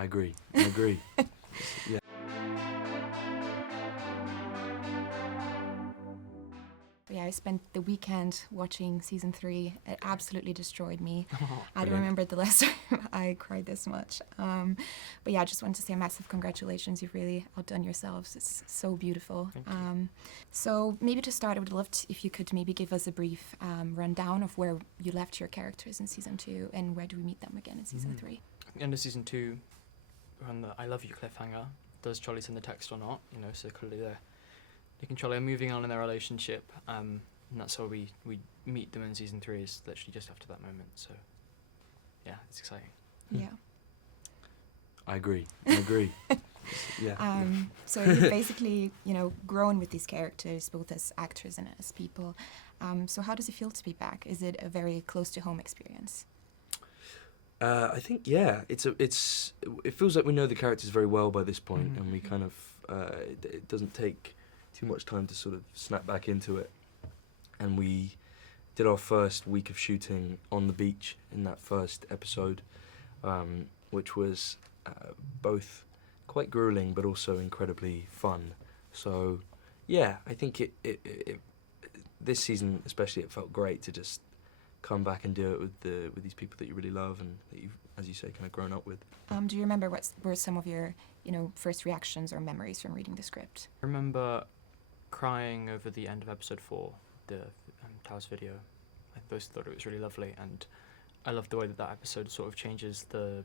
I agree. Yeah. Yeah, I spent the weekend watching season 3. It absolutely destroyed me. I don't Brilliant. remember the last time I cried this much. But yeah, I just wanted to say a massive congratulations. You've really outdone yourselves. It's so beautiful. Thank you. So maybe to start, I would love if you could maybe give us a brief rundown of where you left your characters in season 2 and where do we meet them again in season 3. At the end of season 2, on the I love you cliffhanger, does Charlie send the text or not? So clearly Nick and Charlie are moving on in their relationship, and that's how we meet them in season 3, is literally just after that moment. So yeah, it's exciting. Yeah. I agree. Yeah. So you've basically, grown with these characters, both as actors and as people. So how does it feel to be back? Is it a very close to home experience? I think it feels like we know the characters very well by this point, and we kind of it doesn't take too much time to sort of snap back into it. And we did our first week of shooting on the beach in that first episode, which was both quite grueling but also incredibly fun. So yeah, I think it this season especially, it felt great to just come back and do it with these people that you really love and that you've, as you say, kind of grown up with. Do you remember what were some of your first reactions or memories from reading the script? I remember crying over the end of episode 4, the Tao's video. I both thought it was really lovely, and I love the way that episode sort of changes the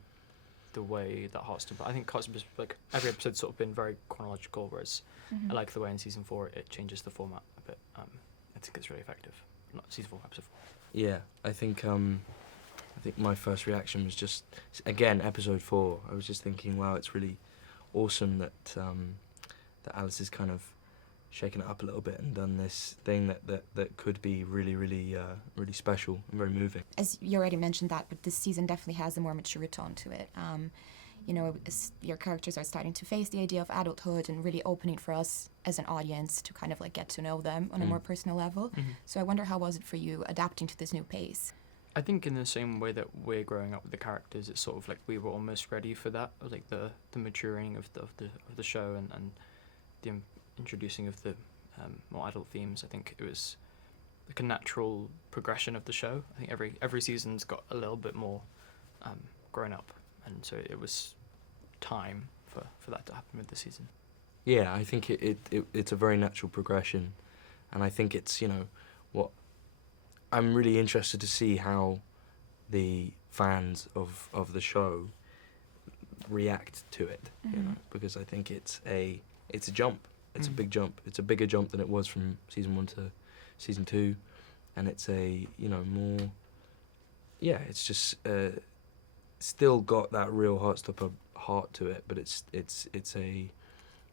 way that Heartstopper. I think Heartstopper's, like, every episode's sort of been very chronological, whereas I like the way in season 4 it changes the format a bit. I think it's really effective. Not season 4, episode 4. Yeah, I think my first reaction was just, again, episode 4. I was just thinking, wow, it's really awesome that Alice is kind of shaken it up a little bit and done this thing that could be really, really, really special and very moving. As you already mentioned that, but this season definitely has a more mature tone to it. Your characters are starting to face the idea of adulthood and really opening for us as an audience to kind of like get to know them on a more personal level. So I wonder, how was it for you adapting to this new pace? I think in the same way that we're growing up with the characters, it's sort of like we were almost ready for that, like the maturing of the show and the introducing of the more adult themes. I think it was like a natural progression of the show. I think every season's got a little bit more grown up, and so it was time for that to happen with the season. Yeah, I think it's a very natural progression, and I think it's, what I'm really interested to see how the fans of the show react to it, because I think it's a jump. It's a big jump. It's a bigger jump than it was from season 1 to season 2, and it's a more. Yeah, it's just still got that real Heartstopper heart to it, but it's a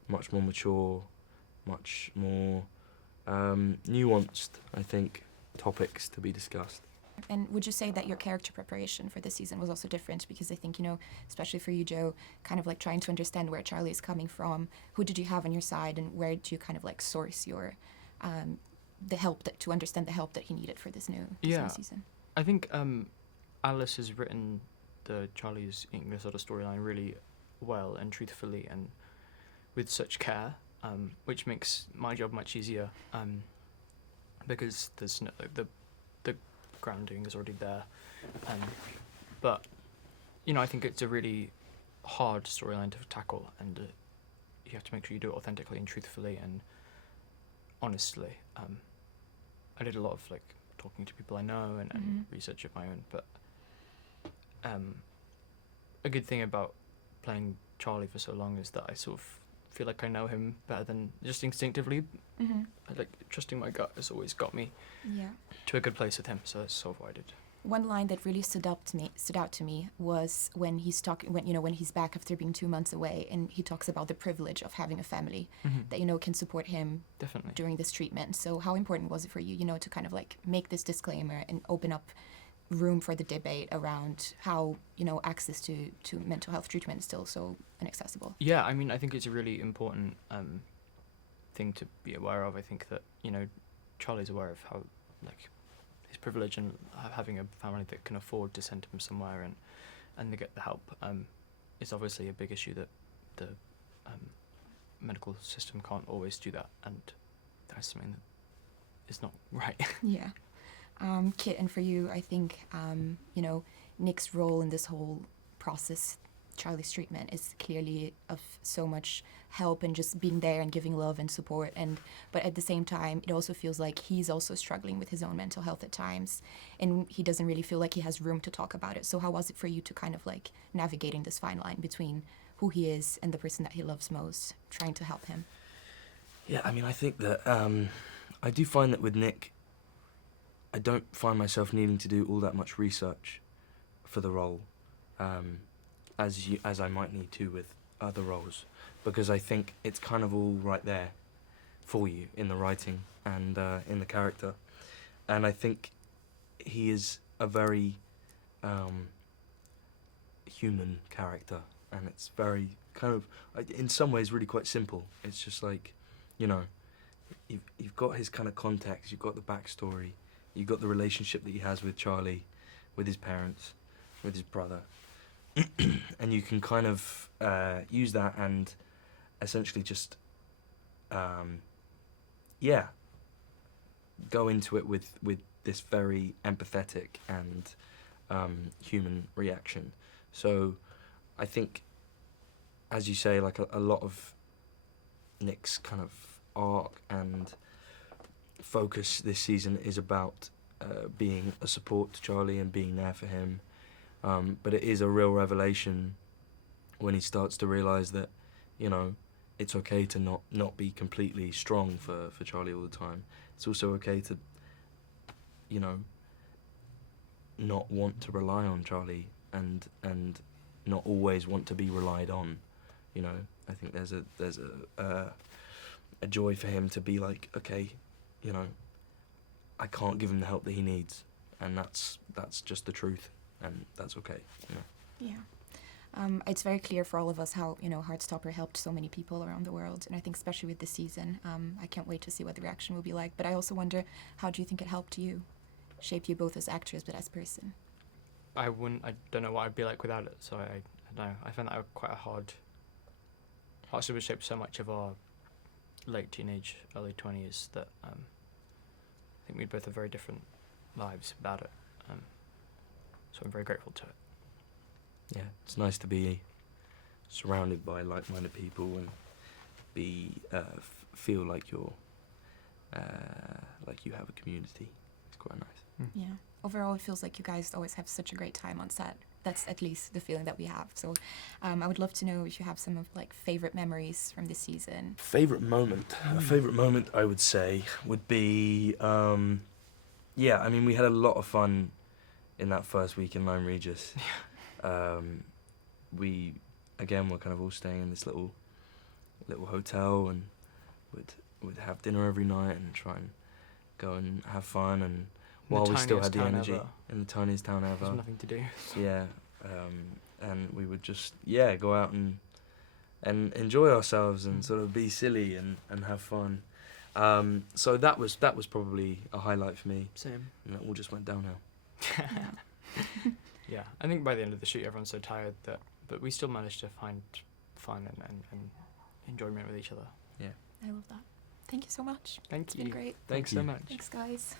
much more mature, much more nuanced, I think, topics to be discussed. And would you say that your character preparation for this season was also different? Because I think, especially for you, Joe, kind of like trying to understand where Charlie is coming from, who did you have on your side, and where did you kind of like source your the help to understand the help that he needed for this new season? I think Alice has written the Charlie's English sort of storyline really well and truthfully and with such care, which makes my job much easier, because there's the grounding is already there, but I think it's a really hard storyline to tackle, and you have to make sure you do it authentically and truthfully and honestly. I did a lot of like talking to people I know and research of my own, but a good thing about playing Charlie for so long is that I sort of feel like I know him better than just instinctively. I like trusting my gut has always got me to a good place with him, so that's sort of what I did. One line that really stood out to me was when he's when he's back after being 2 months away, and he talks about the privilege of having a family that can support him Definitely during this treatment. So how important was it for you, to kind of like make this disclaimer and open up room for the debate around how access to mental health treatment is still so inaccessible? Yeah, I mean, I think it's a really important thing to be aware of. I think that Charlie's aware of how like his privilege and having a family that can afford to send him somewhere and to get the help it's obviously a big issue that the medical system can't always do that, and that's something that is not right. Yeah. Kit, and for you, I think, Nick's role in this whole process, Charlie's treatment, is clearly of so much help and just being there and giving love and support. But at the same time, it also feels like he's also struggling with his own mental health at times, and he doesn't really feel like he has room to talk about it. So how was it for you to kind of like navigating this fine line between who he is and the person that he loves most, trying to help him? Yeah, I mean, I think that I do find that with Nick, I don't find myself needing to do all that much research for the role, as I might need to with other roles, because I think it's kind of all right there for you in the writing and in the character, and I think he is a very human character, and it's very kind of, in some ways, really quite simple. It's just like, you've got his kind of context, you've got the backstory, you've got the relationship that he has with Charlie, with his parents, with his brother, and you can kind of use that and essentially just, go into it with this very empathetic and human reaction. So I think, as you say, like a lot of Nick's kind of arc and focus this season is about being a support to Charlie and being there for him. But it is a real revelation when he starts to realise that, it's okay to not be completely strong for Charlie all the time. It's also okay to, not want to rely on Charlie and not always want to be relied on. I think there's a joy for him to be like, okay, I can't give him the help that he needs, and that's just the truth, and that's okay. Yeah. It's very clear for all of us how, Heartstopper helped so many people around the world, and I think especially with this season, I can't wait to see what the reaction will be like. But I also wonder, how do you think it helped you, shape you both as actors but as person? I don't know what I'd be like without it, so I don't know. I found that quite a hard. Heartstopper shaped so much of our late teenage, early 20s that I think we both have very different lives without it. So I'm very grateful to it. Yeah, it's nice to be surrounded by like-minded people and feel like you're like you have a community. It's quite nice. Yeah. Overall, it feels like you guys always have such a great time on set. That's at least the feeling that we have. So I would love to know if you have some of favorite memories from this season. Favorite moment? A favorite moment, I would say, would be we had a lot of fun in that first week in Lyme Regis. We were kind of all staying in this little hotel, and would have dinner every night and try and go and have fun, and while we still had the energy in the tiniest town ever. There's nothing to do. Yeah, and we would just go out and enjoy ourselves and sort of be silly and have fun. So that was probably a highlight for me. Same. And it all just went downhill. Yeah, I think by the end of the shoot everyone's so tired but we still managed to find fun and enjoyment with each other. Yeah. I love that. Thank you so much. Thank It's you. been great. Thanks Thank so you. much. Thanks, guys.